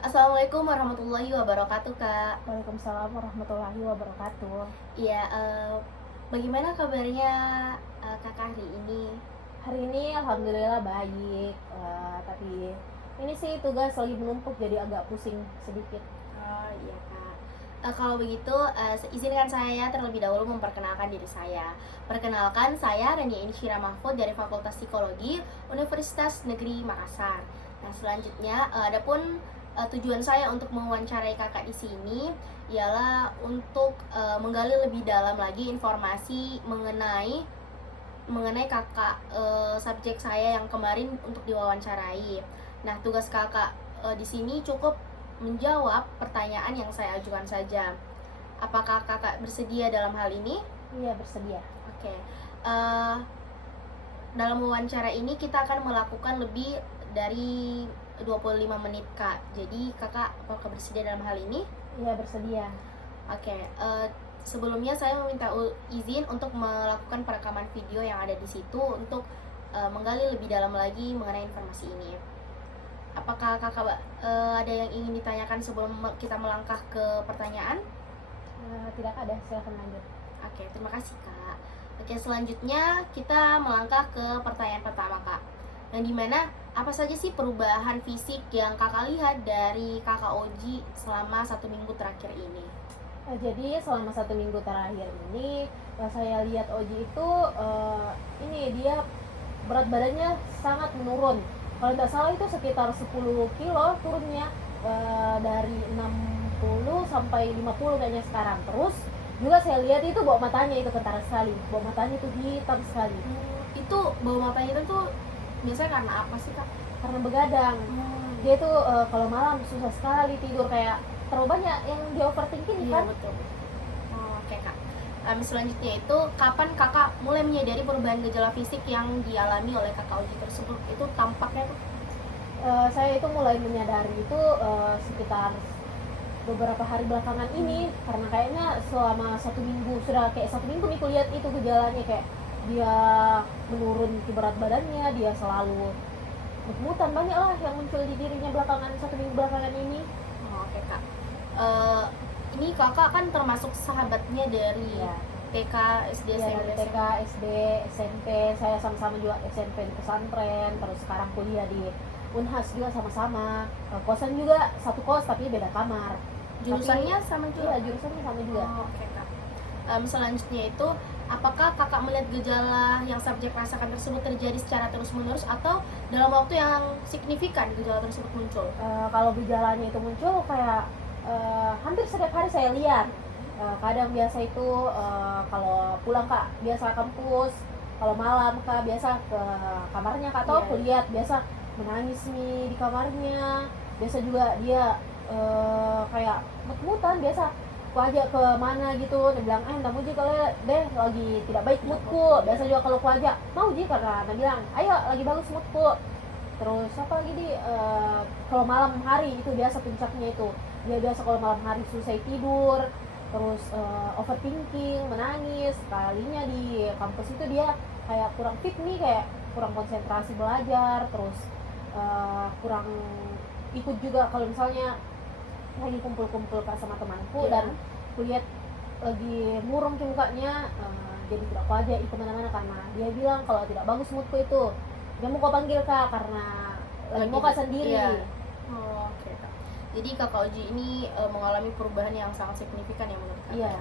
Assalamualaikum warahmatullahi wabarakatuh, Kak. Waalaikumsalam warahmatullahi wabarakatuh. Iya, bagaimana kabarnya Kakak hari ini? Hari ini alhamdulillah baik, tapi ini sih tugas lagi menumpuk jadi agak pusing sedikit. Oh iya, Kak. Kalau begitu, izinkan saya terlebih dahulu memperkenalkan diri saya. Perkenalkan, saya Rania Insyira Mahfud dari Fakultas Psikologi Universitas Negeri Makassar. Nah, selanjutnya, adapun tujuan saya untuk mewawancarai Kakak di sini ialah untuk menggali lebih dalam lagi informasi mengenai mengenai Kakak, subjek saya yang kemarin untuk diwawancarai. Nah, tugas Kakak di sini cukup menjawab pertanyaan yang saya ajukan saja. Apakah Kakak bersedia dalam hal ini? Iya, bersedia. Oke. Eh, dalam wawancara ini kita akan melakukan lebih dari 25 menit, Kak. Jadi, Kakak apakah bersedia dalam hal ini? Iya, bersedia. Oke, sebelumnya saya meminta izin untuk melakukan perekaman video yang ada di situ untuk menggali lebih dalam lagi mengenai informasi ini. Apakah Kakak ada yang ingin ditanyakan sebelum kita melangkah ke pertanyaan? Tidak ada, silakan lanjut. Oke, terima kasih, Kak. Oke, selanjutnya kita melangkah ke pertanyaan pertama, Kak. Yang dimana apa saja sih perubahan fisik yang Kakak lihat dari Kakak Oji selama 1 minggu terakhir ini? Jadi selama 1 minggu terakhir ini saya lihat Oji itu ini dia berat badannya sangat menurun. Kalau tidak salah itu sekitar 10 kilo turunnya, dari 60 sampai 50 kayaknya sekarang. Terus juga saya lihat itu bawah matanya itu kentara sekali, bawah matanya itu hitam sekali. Itu bau matanya itu tuh biasanya karena apa sih, Kak? Karena begadang. Dia tuh kalau malam susah sekali tidur, kayak terlalu banyak yang dia overthinking Iya, kan. betul. Oke, Kak. Selanjutnya itu kapan Kakak mulai menyadari perubahan gejala fisik yang dialami oleh Kakak Oji tersebut? Itu tampaknya tuh Saya itu mulai menyadari itu sekitar beberapa hari belakangan ini, karena kayaknya selama 1 minggu sudah kayak 1 minggu nih kulihat itu gejalanya, kayak dia menurun ke berat badannya, dia selalu mut-mutan, banyak lah yang muncul di dirinya belakangan 1 minggu belakangan ini. Oke, Kak. Eh, ini Kakak kan termasuk sahabatnya dari Ya, TK, SD, ya SMP, dari TK, SD, SMP, saya sama-sama juga SMP di pesantren, terus sekarang kuliah di Unhas juga sama-sama. Kosan juga satu kos tapi beda kamar. jurusannya sama juga? Iya, jurusannya sama juga. Oke, Kak. Selanjutnya itu apakah Kakak melihat gejala yang subjek rasakan tersebut terjadi secara terus-menerus atau dalam waktu yang signifikan gejala tersebut muncul? Kalau gejalanya itu muncul kayak hampir setiap hari saya lihat. Kadang biasa itu kalau pulang Kak biasa kampus, kalau malam Kak biasa ke kamarnya Kak, atau Iya. aku lihat biasa menangis nih di kamarnya. Biasa juga dia kayak mut-mutan, biasa aku ajak ke mana gitu, dia bilang entar mau Ji kalau deh lagi tidak baik moodku. Biasa juga kalau aku ajak mau Ji, karena dia bilang ayo lagi bagus moodku. Terus apa lagi di kalau malam hari itu biasa puncaknya itu, dia biasa kalau malam hari susah tidur, terus overthinking, menangis. Kalinya di kampus itu dia kayak kurang fit nih, kayak kurang konsentrasi belajar, terus kurang ikut juga kalau misalnya lagi kumpul-kumpul sama temanku. Iya. Dan kulihat lagi murung ke mukanya, jadi tidak aku aja ikut mana-mana karena dia bilang kalau tidak bagus moodku itu. Dia mau kau panggil Kak karena lagi mau Kak sendiri. Iya. Oke, Kak. Jadi Kakak Oji ini mengalami perubahan yang sangat signifikan ya menurut Kakak? Iya.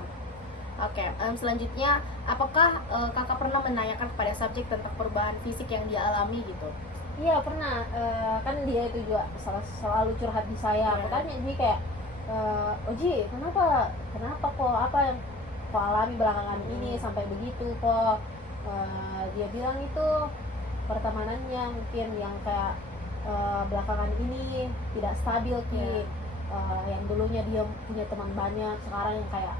Oke, selanjutnya apakah Kakak pernah menanyakan kepada subjek tentang perubahan fisik yang dia alami gitu? Iya pernah, kan dia itu juga selalu curhat di saya. Aku tanya Ji kayak, Oji kenapa kok apa yang kau alami belakangan ini sampai begitu kok. Dia bilang itu pertemanannya mungkin yang kayak belakangan ini tidak stabil Ki. Yang dulunya dia punya teman banyak, sekarang yang kayak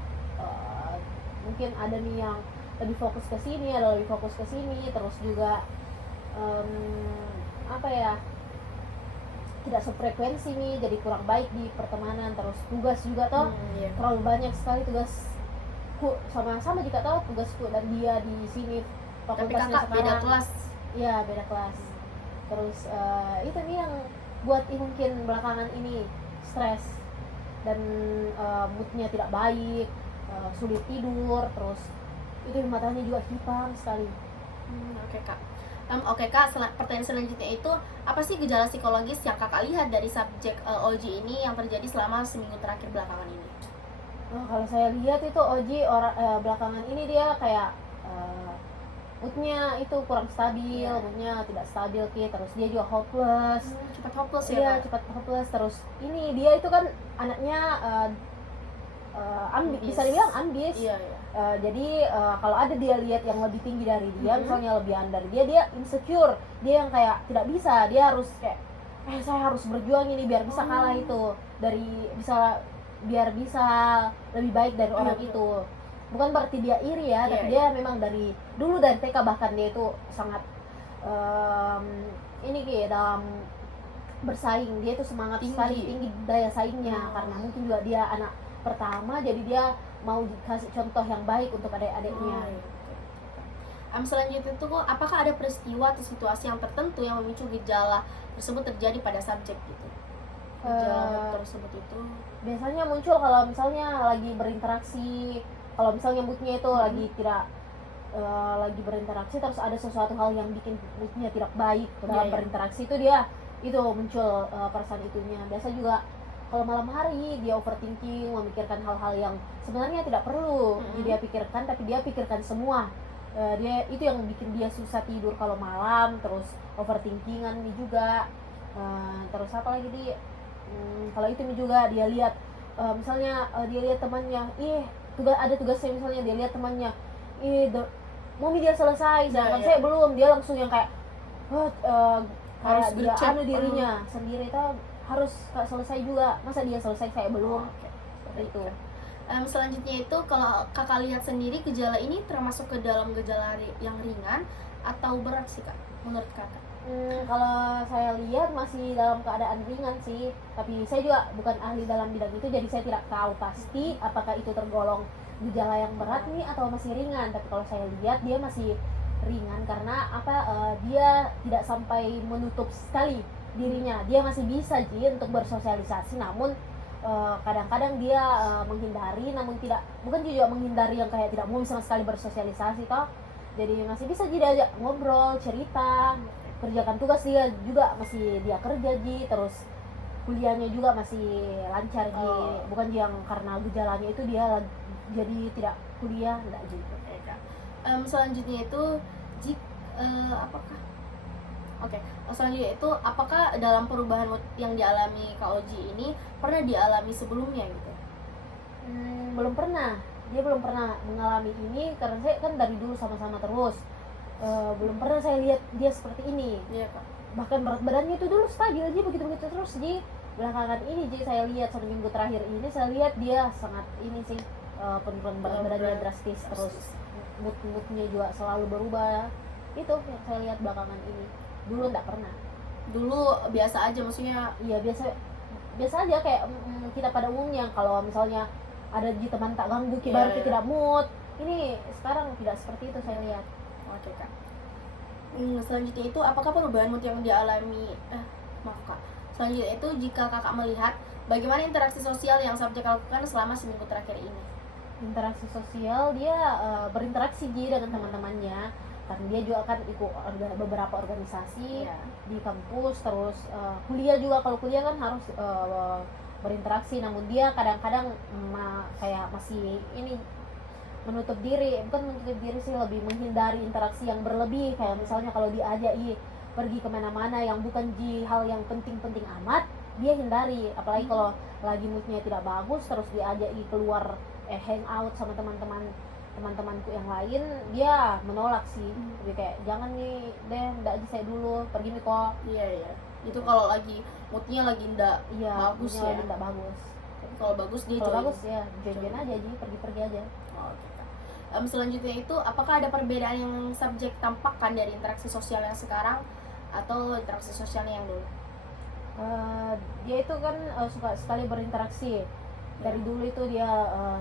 mungkin ada nih yang lebih fokus ke sini, ada lebih fokus ke sini, terus juga apa ya, tidak sefrekuensi nih, jadi kurang baik di pertemanan. Terus tugas juga toh Iya. terlalu banyak sekali tugasku, sama-sama jika tahu tugasku dan dia di sini Tapi fakultasnya Kakak beda sekarang. kelas. Iya beda kelas. Terus itu nih yang buat mungkin belakangan ini stres dan moodnya tidak baik, sulit tidur, terus itu matanya juga hitam sekali. Oke kak. Oke kak, pertanyaan selanjutnya itu apa sih gejala psikologis yang kakak lihat dari subjek Oji ini yang terjadi selama seminggu terakhir belakangan ini? Kalau saya lihat itu Oji belakangan ini dia kayak moodnya itu kurang stabil, moodnya tidak stabil terus dia juga hopeless. Cepat hopeless ya? Iya, cepat hopeless. Terus ini dia itu kan anaknya bisa dibilang ambis. Iya, iya. Jadi kalau ada dia lihat yang lebih tinggi dari dia, misalnya lebihan dari dia insecure. Dia yang kayak tidak bisa, dia harus kayak saya harus berjuang ini biar bisa kalah itu, biar bisa lebih baik dari orang itu. Bukan berarti dia iri ya, tapi dia memang dari dulu dari TK bahkan dia itu sangat ini kayak dalam bersaing, dia itu semangat sekali, tinggi daya saingnya karena mungkin juga dia anak pertama, jadi dia mau dikasih contoh yang baik untuk adik-adiknya. Selanjutnya itu apakah ada peristiwa atau situasi yang tertentu yang memicu gejala tersebut terjadi pada subjek itu? Gejala tersebut itu biasanya muncul kalau misalnya lagi berinteraksi, kalau misalnya moodnya itu lagi tidak lagi berinteraksi terus ada sesuatu hal yang bikin moodnya tidak baik dalam berinteraksi itu dia itu muncul perasaan itunya. Biasa juga kalau malam hari dia overthinking, memikirkan hal-hal yang sebenarnya tidak perlu dia pikirkan, tapi dia pikirkan semua. Dia itu yang bikin dia susah tidur kalau malam, terus overthinkingan ini juga. Terus apa lagi kalau itu juga dia lihat misalnya dia lihat temannya, ada tugasnya, misalnya dia lihat temannya, mau dia selesai, sedangkan saya belum, dia langsung yang kayak harus dia dirinya sendiri itu harus selesai juga, masa dia selesai saya belum. Seperti itu. Selanjutnya itu kalau kakak lihat sendiri gejala ini termasuk ke dalam gejala yang ringan atau berat sih kak menurut kakak? Kalau saya lihat masih dalam keadaan ringan sih, tapi saya juga bukan ahli dalam bidang itu, jadi saya tidak tahu pasti apakah itu tergolong gejala yang berat nih atau masih ringan. Tapi kalau saya lihat dia masih ringan karena dia tidak sampai menutup sekali dirinya, dia masih bisa untuk bersosialisasi, namun kadang-kadang dia menghindari, namun bukan juga menghindari yang kayak tidak mau sama sekali bersosialisasi toh. Jadi masih bisa diajak ngobrol, cerita, kerjakan tugas, dia juga masih dia kerja terus kuliahnya juga masih lancar bukan yang karena gejalanya itu dia jadi tidak kuliah, enggak gitu. Selanjutnya itu selanjutnya itu apakah dalam perubahan mood yang dialami Kak Oji ini pernah dialami sebelumnya gitu? Belum pernah, dia belum pernah mengalami ini karena saya kan dari dulu sama-sama terus. Belum pernah saya lihat dia seperti ini. Iya kak. Bahkan berat badannya itu dulu stabil aja begitu-begitu terus. Jadi belakangan ini saya lihat 1 minggu terakhir ini saya lihat dia sangat ini sih penurunan berat badannya drastis. Terus moodnya juga selalu berubah. Itu yang saya lihat belakangan ini. Dulu enggak pernah. Dulu biasa aja maksudnya? Iya biasa aja kayak kita pada umumnya, kalau misalnya ada teman tak ganggu baru kita tidak mood. Ini sekarang tidak seperti itu saya lihat. Oke kak. Selanjutnya itu apakah perubahan mood yang dialami selanjutnya itu jika kakak melihat bagaimana interaksi sosial yang subjek lakukan selama seminggu terakhir ini? Interaksi sosial, dia berinteraksi dengan teman-temannya karena dia juga kan ikut beberapa organisasi di kampus, terus kuliah juga. Kalau kuliah kan harus berinteraksi, namun dia kadang-kadang kayak masih ini bukan menutup diri sih, lebih menghindari interaksi yang berlebih. Kayak misalnya kalau diajak pergi kemana-mana yang bukan hal yang penting-penting amat, dia hindari. Apalagi kalau lagi moodnya tidak bagus, terus diajak keluar hangout sama teman-temanku yang lain, dia menolak sih. Jadi kayak jangan enggak aja, saya dulu pergi nih kok. Iya. Itu kalau lagi moodnya lagi enggak bagus ya. Lagi enggak bagus. Kalau bagus dia join aja pergi-pergi aja. Selanjutnya itu apakah ada perbedaan yang subjek tampakkan dari interaksi sosial yang sekarang atau interaksi sosialnya yang dulu? Dia itu kan suka sekali berinteraksi. Dari dulu itu dia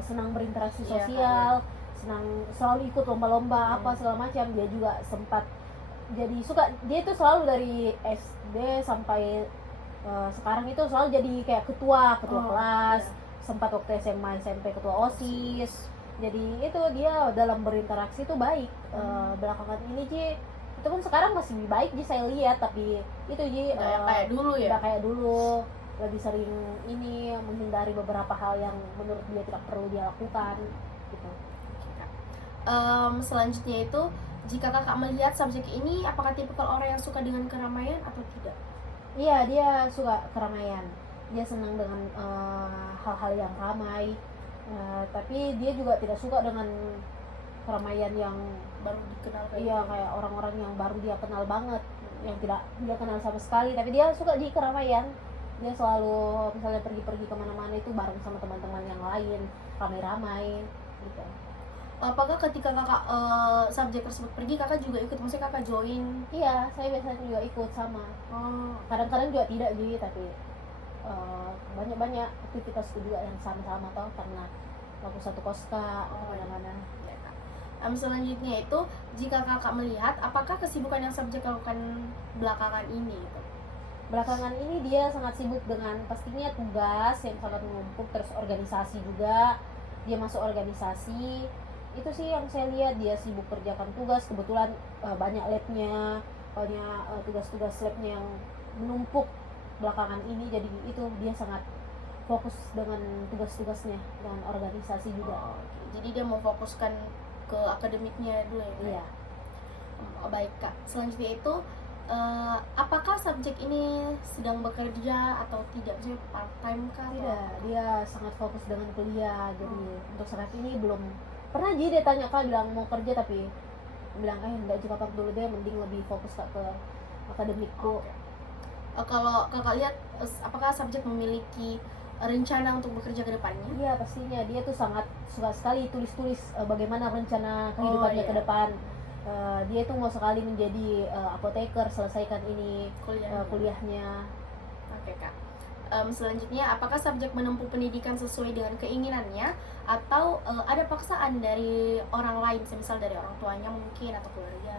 senang berinteraksi sosial, senang selalu ikut lomba-lomba apa segala macam. Dia juga sempat jadi suka, dia itu selalu dari SD sampai sekarang itu selalu jadi kayak ketua kelas, iya. sempat waktu SMA SMP ketua OSIS. Jadi itu dia dalam berinteraksi itu baik. Belakangan ini Ji itu pun sekarang masih baik Ji saya lihat, tapi itu Ji Nggak kayak dulu ya. udah kayak dulu, lebih sering ini menghindari beberapa hal yang menurut dia tidak perlu dia lakukan gitu. Selanjutnya itu, jika kakak melihat subjek ini, apakah tipikal orang yang suka dengan keramaian atau tidak? Iya, dia suka keramaian. Dia senang dengan hal-hal yang ramai. Tapi dia juga tidak suka dengan keramaian yang Baru dikenal kayak iya gitu. kayak orang-orang yang baru dia kenal banget, yang tidak dia kenal sama sekali. Tapi dia suka di keramaian. Dia selalu misalnya pergi-pergi kemana-mana itu bareng sama teman-teman yang lain, ramai-ramai gitu. Apakah ketika kakak subjek tersebut pergi, kakak juga ikut? Maksudnya kakak join? Iya, saya biasanya juga ikut sama. Oh, Kadang-kadang juga tidak jadi, tapi banyak-banyak aktivitasku juga yang sama-sama toh, karena aku satu koska kemana-mana. ya, Kak. Selanjutnya itu, jika kakak melihat, apakah kesibukan yang subjek lakukan belakangan ini? Gitu? Belakangan ini dia sangat sibuk dengan pastinya tugas yang sangat menumpuk, terus organisasi juga. Dia masuk organisasi, itu sih yang saya lihat, dia sibuk kerjakan tugas. Kebetulan banyak labnya, banyak tugas-tugas labnya yang menumpuk belakangan ini, jadi itu dia sangat fokus dengan tugas-tugasnya dan organisasi juga. Oke. Jadi dia mau fokuskan ke akademiknya dulu ya? Kak? Iya. Baik Kak. Selanjutnya itu, apakah subjek ini sedang bekerja atau tidak? Maksudnya part time kah? atau Tidak, apa? dia sangat fokus dengan kuliah. Jadi untuk saat ini belum pernah dia tanya Kak, bilang mau kerja, tapi bilang enggak juga Kak, dulu dia mending lebih fokus Kak ke akademikku. Oke. Kalau kakak lihat, apakah subjek memiliki rencana untuk bekerja ke depannya? Iya, pastinya dia tuh sangat suka sekali tulis-tulis bagaimana rencana kehidupannya iya. ke depan. Dia tuh mau sekali menjadi apoteker, selesaikan ini kuliahnya. Oke Kak. Selanjutnya, apakah subjek menempuh pendidikan sesuai dengan keinginannya atau ada paksaan dari orang lain, misal dari orang tuanya mungkin atau keluarga?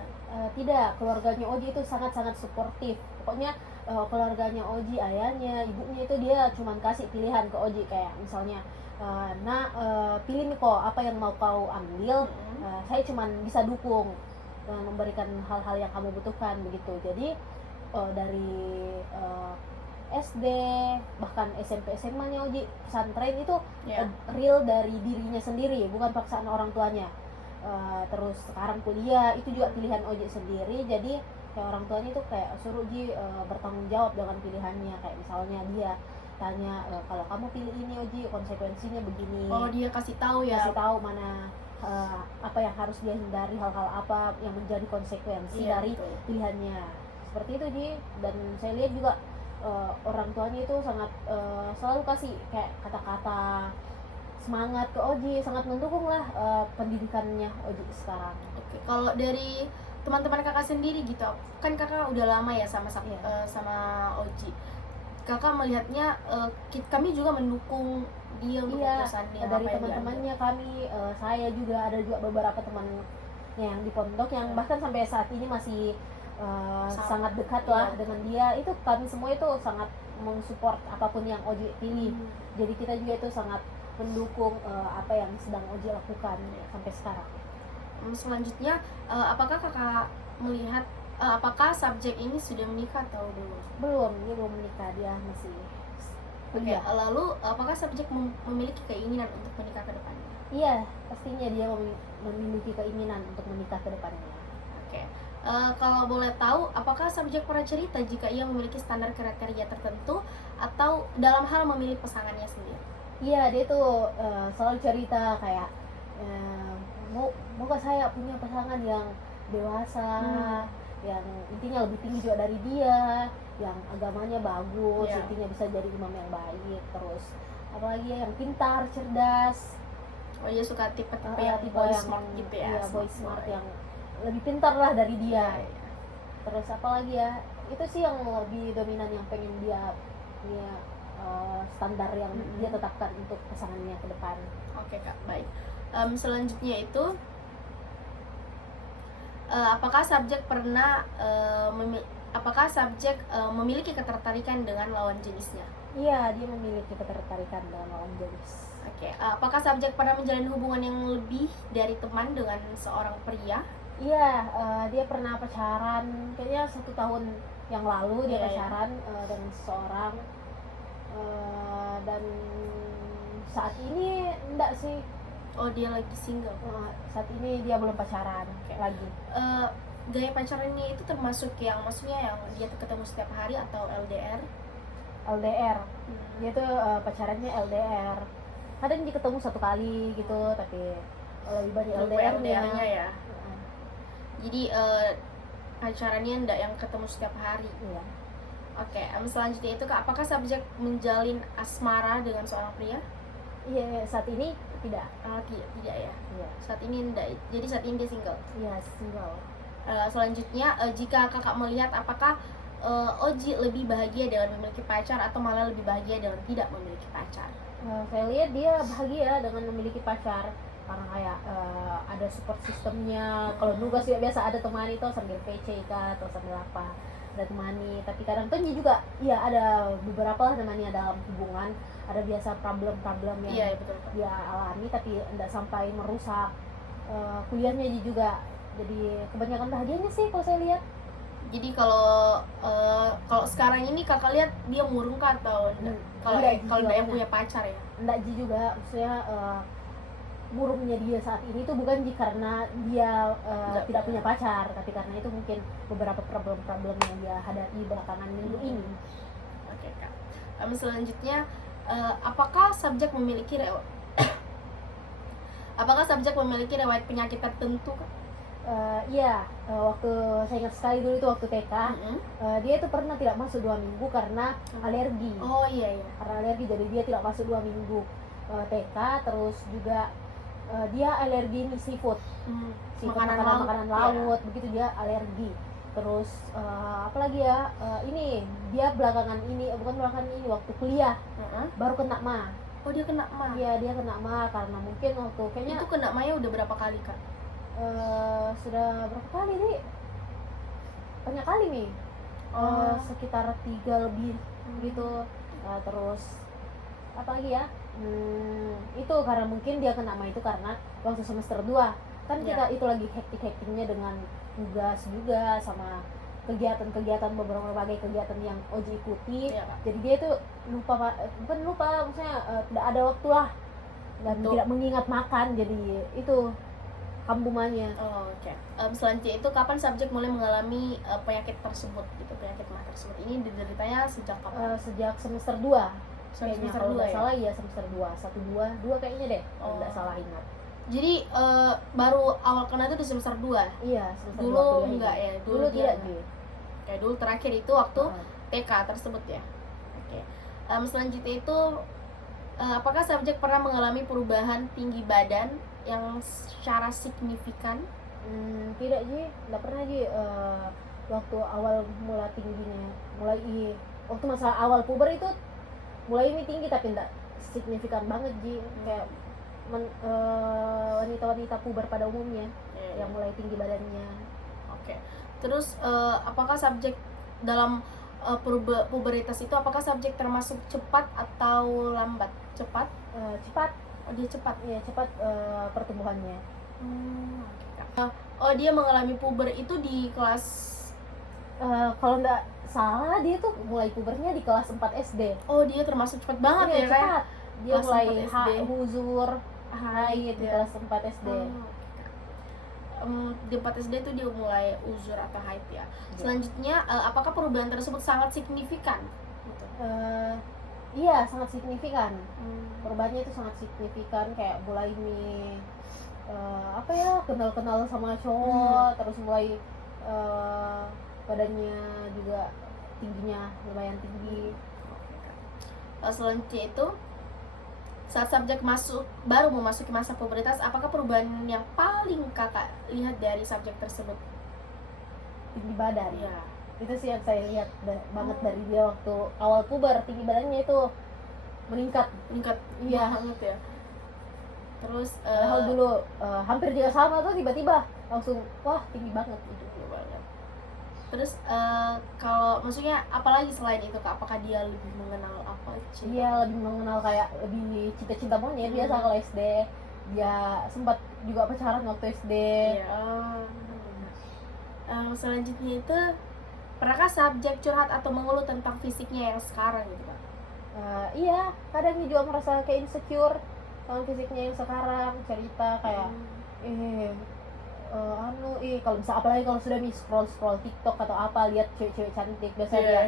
Tidak, keluarganya Oji itu sangat-sangat suportif. Pokoknya keluarganya Oji, ayahnya, ibunya itu dia cuman kasih pilihan ke Oji, kayak misalnya pilih nih kok apa yang mau kau ambil. Saya cuman bisa dukung dan memberikan hal-hal yang kamu butuhkan begitu. Jadi dari SD bahkan SMP SMA-nya Oji pesantren itu Ya. real dari dirinya sendiri, bukan paksaan orang tuanya. Terus sekarang kuliah itu juga pilihan Oji sendiri, jadi kayak orang tuanya itu kayak suruh Oji bertanggung jawab dengan pilihannya. Kayak misalnya dia tanya, kalau kamu pilih ini Oji konsekuensinya begini. Oh, dia kasih tahu ya. Kasih tahu mana apa yang harus dia hindari, hal-hal apa yang menjadi konsekuensi Iya, dari betul. pilihannya. Seperti itu Ji. Dan saya lihat juga orang tuanya itu sangat selalu kasih kayak kata-kata semangat ke Oji, sangat mendukung lah pendidikannya Oji sekarang. Oke, kalau dari teman-teman kakak sendiri gitu, kan kakak udah lama ya sama Iya. sama Oji. Kakak melihatnya kami juga mendukung dia untuk Iya, keputusannya, dari apa yang teman-temannya kami, saya juga ada juga beberapa teman yang di pondok yang bahkan sampai saat ini masih sangat dekat lah Iya. dengan dia. Itu kami semua itu sangat mensupport apapun yang Oji pilih. Jadi kita juga itu sangat mendukung apa yang sedang Oji lakukan sampai sekarang. Selanjutnya, apakah kakak melihat apakah subjek ini sudah menikah atau belum? Belum, dia belum menikah, dia masih Oke, kuliah. lalu apakah subjek memiliki keinginan untuk menikah ke depannya? Iya, pastinya dia memiliki keinginan untuk menikah ke depannya. Oke. Kalau boleh tahu, apakah subjek pernah cerita jika ia memiliki standar kriteria tertentu atau dalam hal memilih pasangannya sendiri? Iya, dia tuh selalu cerita kayak moga saya punya pasangan yang dewasa, yang intinya lebih tinggi juga dari dia, yang agamanya bagus, Iya. intinya bisa jadi imam yang baik, terus apalagi ya, yang pintar, cerdas, Oh, dia suka tipe-tipe yang tipe boy yang smart gitu ya? iya, boy smart yang lebih pintar lah dari dia. Iya, iya. Terus apalagi ya, itu sih yang lebih dominan, yang pengen dia punya standar yang dia tetapkan untuk pasangannya ke depan. Oke Kak, baik. Selanjutnya itu, apakah subjek pernah apakah subjek memiliki ketertarikan dengan lawan jenisnya? Iya, dia memiliki ketertarikan dengan lawan jenis. Oke, apakah subjek pernah menjalin hubungan yang lebih dari teman dengan seorang pria? Iya, dia pernah pacaran kayaknya 1 tahun yang lalu dia Iya, iya. pacaran dengan seseorang, dan saat ini enggak sih. Oh, dia lagi single. Saat ini dia belum pacaran Oke. lagi. Gaya pacarannya itu termasuk yang maksudnya yang dia ketemu setiap hari atau LDR? LDR, dia tuh pacarannya LDR. Kadang dia ketemu 1 kali gitu, tapi lebih banyak LDR-nya. LDR-nya ya. Jadi pacarannya ndak yang ketemu setiap hari. Iya. Oke, selanjutnya itu Kak, apakah subjek menjalin asmara dengan seorang pria? Iya, saat ini tidak. Tidak ya. Iya. Saat ini ndak. Jadi saat ini dia single. Iya, single. Selanjutnya, jika Kakak melihat apakah Oji lebih bahagia dengan memiliki pacar atau malah lebih bahagia dengan tidak memiliki pacar? Saya lihat dia bahagia dengan memiliki pacar karena kayak ada support sistemnya. Kalau nugas ya biasa ada temani itu sambil PC kah atau sambil apa, ada temani. Tapi kadang tuh juga ya ada beberapa lah namanya dalam hubungan ada biasa problem-problem yang Iya, betul. dia alami tapi tidak sampai merusak kuliahnya juga. Jadi kebanyakan bahagianya sih kalau saya lihat. Jadi kalau sekarang ini Kakak lihat dia murung kah atau enggak? Kalau enggak yang punya pacar ya? Enggak Ji juga, maksudnya murungnya dia saat ini tuh bukan karena dia tidak punya pacar, tapi karena itu mungkin beberapa problem-problem yang dia hadapi belakangan minggu ini. Oke Kak. Selanjutnya, apakah subjek memiliki riwayat penyakit tertentu Kak? Iya, waktu saya ingat sekali dulu itu waktu TK, dia itu pernah tidak masuk 2 minggu karena alergi. Oh iya. Karena alergi jadi dia tidak masuk 2 minggu TK, terus juga dia alergi nih seafood, makanan laut, begitu dia alergi. Terus apalagi ya, ini dia belakangan ini waktu kuliah baru kena MA. Oh, dia kena MA. Iya, dia kena MA karena mungkin waktu kayaknya itu kena MA udah berapa kali Kak? Sudah berapa kali nih? Banyak kali nih. Sekitar 3 lebih gitu. Terus apa lagi ya? Itu karena mungkin dia kena MA itu karena waktu semester 2 kan kita itu lagi hektik-hektiknya dengan tugas juga sama kegiatan-kegiatan berbagai kegiatan yang Oji ikuti. Jadi dia itu bukan lupa maksudnya tidak ada waktu lah dan tidak mengingat makan, jadi itu kambumannya. Oke. Selanjutnya itu kapan subjek mulai mengalami penyakit tersebut gitu, penyakit MA tersebut ini dideritanya sejak kapan? Sejak semester 2. Kayaknya kalau nggak salah ya semester 2, 2 kayaknya deh, kalau nggak salah ingat. Jadi baru awal kena itu di semester 2? Iya, semester 2. Dulu enggak ya? Dulu tidak sih. Kayak dulu terakhir itu waktu TK tersebut ya? Oke. Selanjutnya itu apakah subjek pernah mengalami perubahan tinggi badan yang secara signifikan? Tidak Ji, nggak pernah Ji. Waktu awal mulai tingginya, waktu masa awal puber itu mulai ini tinggi tapi nggak signifikan banget Ji, kayak wanita-wanita puber pada umumnya yang mulai tinggi badannya. Oke. Terus apakah subjek dalam puberitas itu apakah subjek termasuk cepat atau lambat? Cepat? Cepat. Oh, dia cepat. Iya, cepat pertumbuhannya. Oh, dia mengalami puber itu di kelas kalau nggak salah dia tuh mulai pubernya di kelas 4 SD. Oh, dia termasuk cepat banget ya, cepat. kayak Dia mulai huzur, haid di kelas 4 SD. Di 4 SD itu dia mulai uzur atau haid ya. Selanjutnya, apakah perubahan tersebut sangat signifikan? Gitu. Iya, sangat signifikan. Perubahannya itu sangat signifikan, kayak mulai nih kenal-kenal sama cowok, terus mulai badannya juga tingginya lumayan tinggi. Selanjutnya itu saat subjek baru memasuki masa pubertas, apakah perubahan yang paling Kakak lihat dari subjek tersebut? Tinggi badan. Ya. Itu sih yang saya lihat banget dari dia waktu awal puber, tinggi badannya itu meningkat. Iya banget ya. Terus padahal dulu hampir juga sama tuh, tiba-tiba langsung wah tinggi banget. Terus kalau maksudnya apalagi selain itu Kak, apakah dia lebih mengenal apa cinta? Dia lebih mengenal kayak lebih cinta-cinta monyet biasa kalau SD. Dia sempat juga pacaran waktu SD. Iya. Selanjutnya itu, pernahkah subjek curhat atau mengeluh tentang fisiknya yang sekarang gitu Kak? Iya, kadang dia juga merasa kayak insecure sama fisiknya yang sekarang, cerita kayak kalau bisa, apalagi kalau sudah scroll TikTok atau apa, lihat cewek-cewek cantik biasanya dia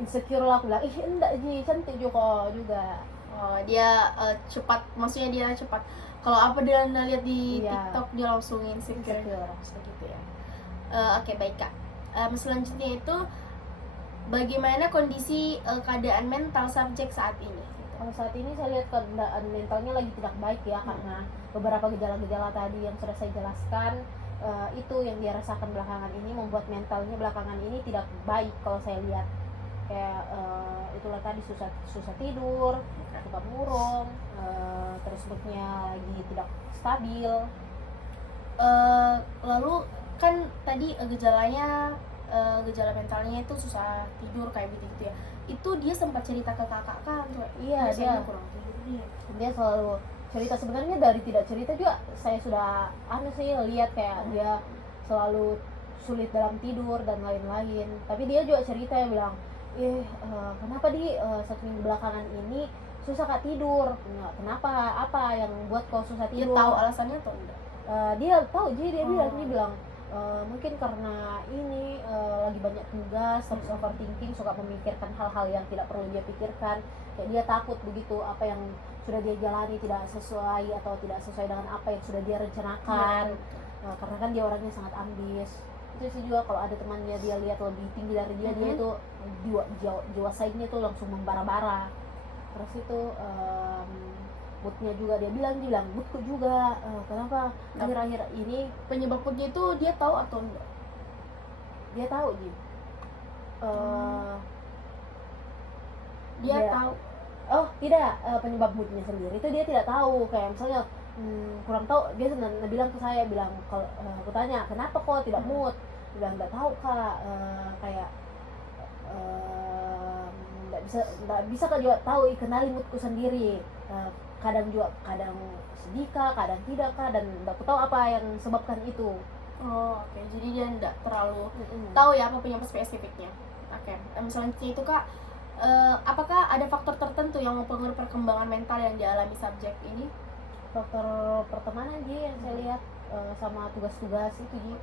insecure lah. Aku bilang enggak Ji, cantik juga. Oh, dia cepat, maksudnya dia cepat kalau apa dia lihat di Iya. TikTok dia langsung insecure gitu ya. Oke, baik Kak. Selanjutnya itu, bagaimana kondisi keadaan mental subjek saat ini? Kalau saat ini saya lihat keadaan mentalnya lagi tidak baik ya, karena beberapa gejala-gejala tadi yang sudah saya jelaskan, itu yang dia rasakan belakangan ini membuat mentalnya belakangan ini tidak baik. Kalau saya lihat kayak itulah tadi, susah tidur, suka murung, terus moodnya lagi tidak stabil. Lalu kan tadi gejala mentalnya itu susah tidur kayak gitu ya. Itu dia sempat cerita ke kakak kan? Iya, dia selalu cerita. Sebenarnya dari tidak cerita juga saya sudah lihat kayak dia selalu sulit dalam tidur dan lain-lain. Tapi dia juga cerita, yang bilang kenapa satu minggu belakangan ini susah Kak tidur. Kenapa, apa yang buat kau susah tidur? Dia tahu alasannya atau enggak? Dia tahu, jadi dia bilang mungkin karena ini lagi banyak tugas, terus overthinking, suka memikirkan hal-hal yang tidak perlu dia pikirkan. Kayak dia takut begitu apa yang sudah dia jalani tidak sesuai atau tidak sesuai dengan apa yang sudah dia rencanakan. Karena kan dia orangnya sangat ambis. Itu sih juga kalau ada temannya dia lihat lebih tinggi dari dia, dia itu jiwa saingnya tuh langsung membara-bara. Terus itu moodnya juga dia bilang moodku juga kenapa akhir-akhir ini. Penyebab moodnya itu dia tahu atau enggak? Dia tahu Ji. Dia tahu. Oh tidak, penyebab moodnya sendiri itu dia tidak tahu. Kayak misalnya kurang tahu, dia bilang ke saya, kalau aku tanya kenapa kok tidak mood, dia bilang nggak tahu Kak, kayak nggak bisa Kak juga tahu, kenali moodku sendiri. Kadang sedih Kak, kadang tidak Kak, dan nggak tahu apa yang sebabkan itu. Oh, oke. Jadi dia nggak terlalu tahu ya apa penyebab spesifiknya. Oke. Selanjutnya itu Kak, apakah ada faktor tertentu yang mempengaruhi perkembangan mental yang dialami subjek ini? Faktor pertemanan Ji yang saya lihat, sama tugas-tugas itu Ji.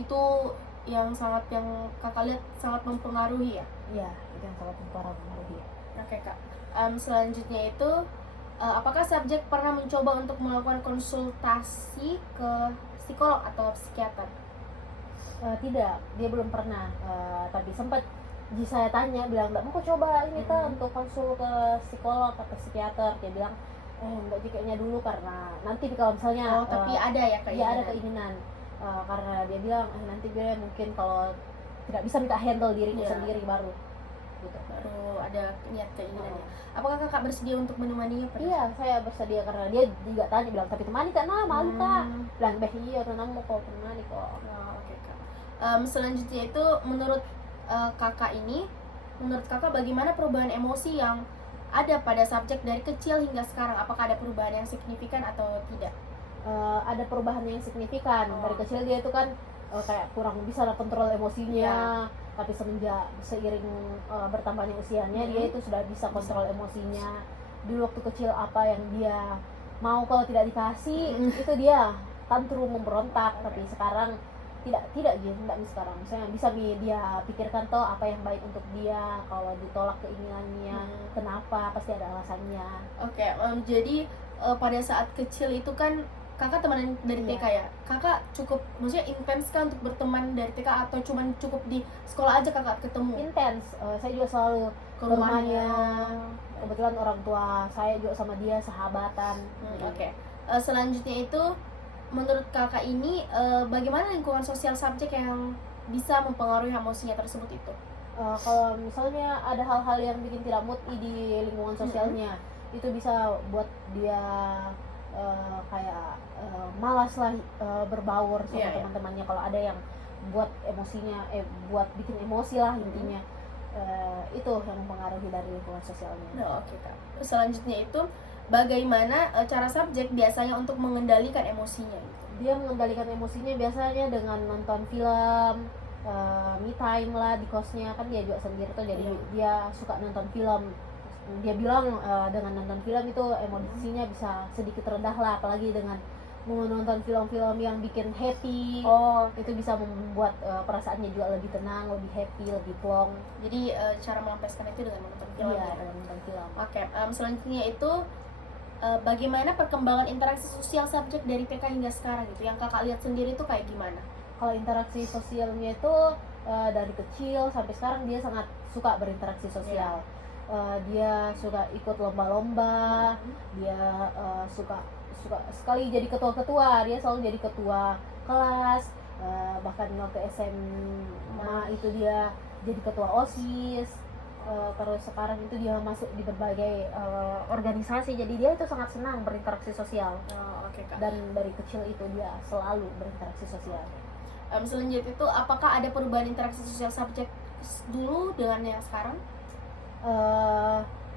Itu yang kakak lihat sangat mempengaruhi ya? Iya, itu yang sangat mempengaruhi. Oke Kak. Selanjutnya itu, apakah subjek pernah mencoba untuk melakukan konsultasi ke psikolog atau psikiater? Tidak, dia belum pernah. Tapi sempat saya tanya, bilang nggak mau kok coba ini untuk konsul ke psikolog atau psikiater. Dia bilang enggak kayaknya dulu, karena nanti kalau misalnya tapi ada ya keinginan. Iya, ada keinginan. Karena dia bilang nanti dia mungkin kalau tidak bisa minta handle diriku sendiri baru ada niat keinginannya. Apakah kakak bersedia untuk menemaninya? Iya, saya bersedia, karena dia juga tanya, bilang tapi temani Kak, malu Kak. Bilang iya, mau kok temani kok. Oke Kak. Selanjutnya itu, menurut kakak bagaimana perubahan emosi yang ada pada subjek dari kecil hingga sekarang? Apakah ada perubahan yang signifikan atau tidak? Ada perubahan yang signifikan. Dari kecil dia itu kan kayak kurang bisa kontrol emosinya, tapi seiring bertambahnya usianya, dia itu sudah bisa kontrol emosinya. Dulu waktu kecil apa yang dia mau, kalau tidak dikasih itu dia tantrum, memberontak. Tapi sekarang tidak sekarang misalnya bisa dia pikirkan toh apa yang baik untuk dia. Kalau ditolak keinginannya, kenapa, pasti ada alasannya. Oke. Jadi pada saat kecil itu kan kakak teman dari TK ya? Kakak cukup, maksudnya intens kan untuk berteman dari TK, atau cuman cukup di sekolah aja kakak ketemu? Intens. Saya juga selalu ke rumahnya. Kebetulan orang tua saya juga sama dia sahabatan. Oke. Selanjutnya itu, menurut kakak ini bagaimana lingkungan sosial subjek yang bisa mempengaruhi emosinya tersebut itu? Kalau misalnya ada hal-hal yang bikin tidak mood di lingkungan sosialnya, itu bisa buat dia kayak malas lah berbaur sama teman-temannya. Kalau ada yang buat emosinya, buat bikin emosi lah intinya. Itu yang mempengaruhi dari lingkungan sosialnya. Nah, oke Kak. Selanjutnya itu bagaimana cara subjek biasanya untuk mengendalikan emosinya gitu? Dia mengendalikan emosinya biasanya dengan nonton film, me time lah di kosnya, kan dia juga sendiri tuh, jadi Iya. dia suka nonton film. Dia bilang dengan nonton film itu emosinya bisa sedikit rendah lah, apalagi dengan menonton film-film yang bikin happy. Oh, Itu bisa membuat perasaannya juga lebih tenang, lebih happy, lebih plong. jadi cara melampiaskan itu dengan menonton film Iya, ya. dengan nonton film. Oke, selanjutnya itu bagaimana perkembangan interaksi sosial subjek dari TK hingga sekarang gitu? Yang Kakak lihat sendiri itu kayak gimana? Kalau interaksi sosialnya itu dari kecil sampai sekarang dia sangat suka berinteraksi sosial. Dia suka ikut lomba-lomba, dia suka sekali jadi ketua-ketua, dia selalu jadi ketua kelas, bahkan waktu SMA itu dia jadi ketua OSIS. Terus sekarang itu dia masuk di berbagai organisasi, jadi dia itu sangat senang berinteraksi sosial, Oh, oke Kak. dan dari kecil itu dia selalu berinteraksi sosial. Selanjutnya itu apakah ada perubahan interaksi sosial subjek dulu dengan yang sekarang?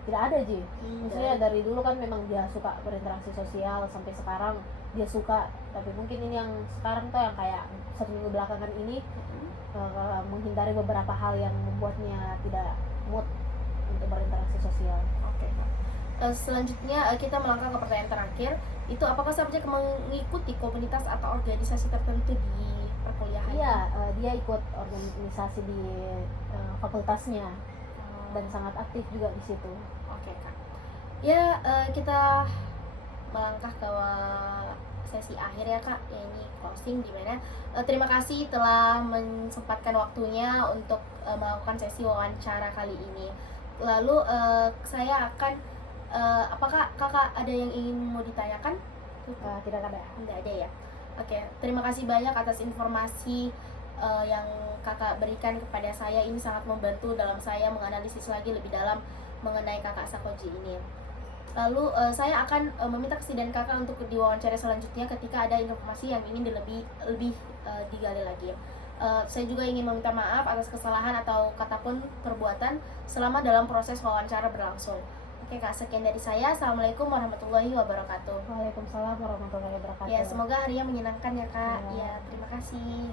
Tidak ada Ji, maksudnya dari dulu kan memang dia suka berinteraksi sosial sampai sekarang dia suka, tapi mungkin ini yang sekarang tuh yang kayak 1 minggu belakangan ini menghindari beberapa hal yang membuatnya tidak mood untuk berinteraksi sosial. Oke Kak. Selanjutnya kita melangkah ke pertanyaan terakhir. Itu apakah subjek mengikuti komunitas atau organisasi tertentu di perkuliahan? Iya, dia ikut organisasi di fakultasnya dan sangat aktif juga di situ. Oke Kak. Ya kita melangkah ke sesi akhir ya Kak, ya ini closing, dimana terima kasih telah menyempatkan waktunya untuk melakukan sesi wawancara kali ini. Lalu saya akan apakah Kakak ada yang ingin mau ditanyakan? Tidak ada. Tidak ada ya. Oke, terima kasih banyak atas informasi yang Kakak berikan kepada saya. Ini sangat membantu dalam saya menganalisis lagi lebih dalam mengenai Kakak Sakoji ini. Lalu saya akan meminta kesediaan Kakak untuk diwawancara selanjutnya ketika ada informasi yang ingin lebih digali lagi. Saya juga ingin meminta maaf atas kesalahan atau kata pun perbuatan selama dalam proses wawancara berlangsung. Oke Kak, sekian dari saya. Assalamualaikum warahmatullahi wabarakatuh. Waalaikumsalam warahmatullahi wabarakatuh. Ya, semoga harinya menyenangkan ya Kak. Ya. Ya, terima kasih.